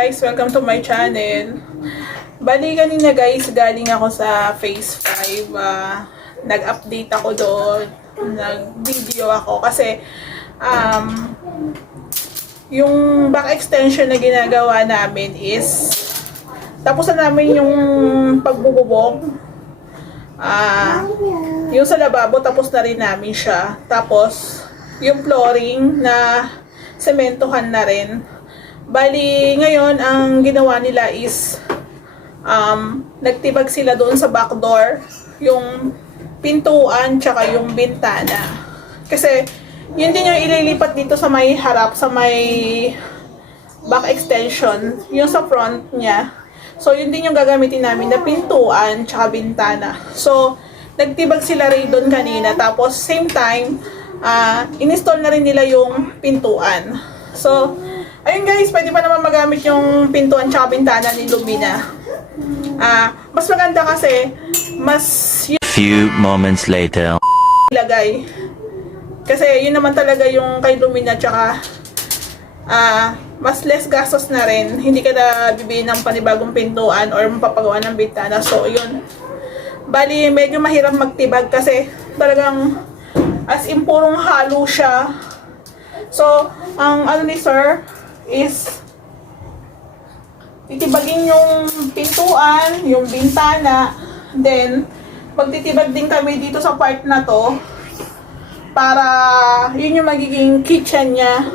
guys! Welcome to my channel. Bali kanina guys, galing ako sa Phase 5. Nag-update ako doon. Nag-video ako kasi yung back extension na ginagawa namin is tapos na namin yung pagbububog. Yung sa lababo tapos na rin namin siya. Tapos yung flooring na sementohan na rin. Bali, ngayon, ang ginawa nila is, nagtibag sila doon sa back door, yung pintuan, tsaka yung bintana. Kasi, yun din yung ililipat dito sa may harap, sa may back extension, yung sa front niya. So, yun din yung gagamitin namin na pintuan, tsaka bintana. So, nagtibag sila rin doon kanina. Tapos, same time, in-install na rin nila yung pintuan. So, ayun guys, pwede pa naman magamit yung pintuan tsaka bintana ni Lumina. Mas maganda kasi, mas Few moments later. ilagay. Kasi yun naman talaga yung kay Lumina tsaka mas less gastos na rin. Hindi ka na bibili ng panibagong pintuan or mapapagawa ng bintana. So, yun. Bali, medyo mahirap magtibag kasi talagang as in purong halo siya. So, ang ano ni sir is titibagin yung pintuan, yung bintana, then magtitibag din kami dito sa part na to para yun yung magiging kitchen niya.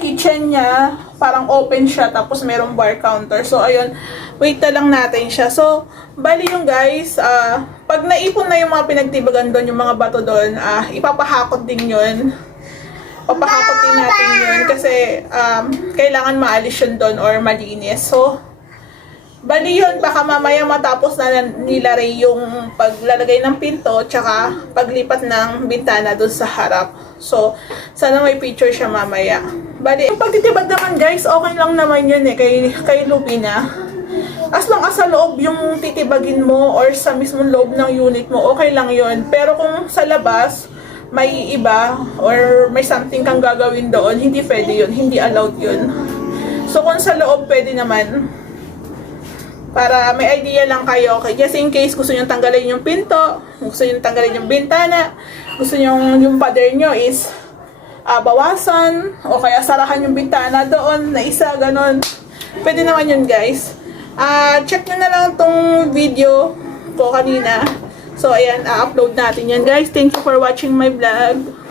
Kitchen niya, parang open siya, tapos merong bar counter. So, ayun, wait na lang natin siya. So, bali yung guys, pag naipon na yung mga pinagtibagan doon, yung mga bato doon, ipapahakot din yun. Papahakot din natin yun kasi kailangan maalis yun doon or malinis. So, bali yun, baka mamaya matapos na nila rin yung paglalagay ng pinto tsaka paglipat ng bintana doon sa harap. So, sana may picture siya mamaya. Bali, yung pagtitibag naman guys, okay lang naman yun kay Lumina. As long as sa loob yung titibagin mo or sa mismong loob ng unit mo, okay lang yun. Pero kung sa labas, may iba or may something kang gagawin doon, hindi pwede yun, hindi allowed yun. So kung sa loob pwede naman, para may idea lang kayo, just in case gusto nyo tanggalin yung pinto, gusto nyo tanggalin yung bintana, gusto nyo yung pader nyo is bawasan, o kaya sarahan yung bintana doon na isa, ganon. Pwede naman yun guys. Check nyo na lang tong video ko kanina. So, ayan, upload natin yan guys. Thank you for watching my vlog.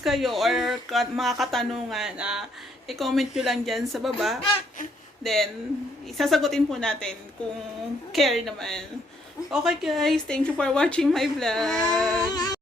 questions kayo or mga katanungan, i-comment nyo lang dyan sa baba. Then, isasagutin po natin kung care naman. Okay guys, thank you for watching my vlog.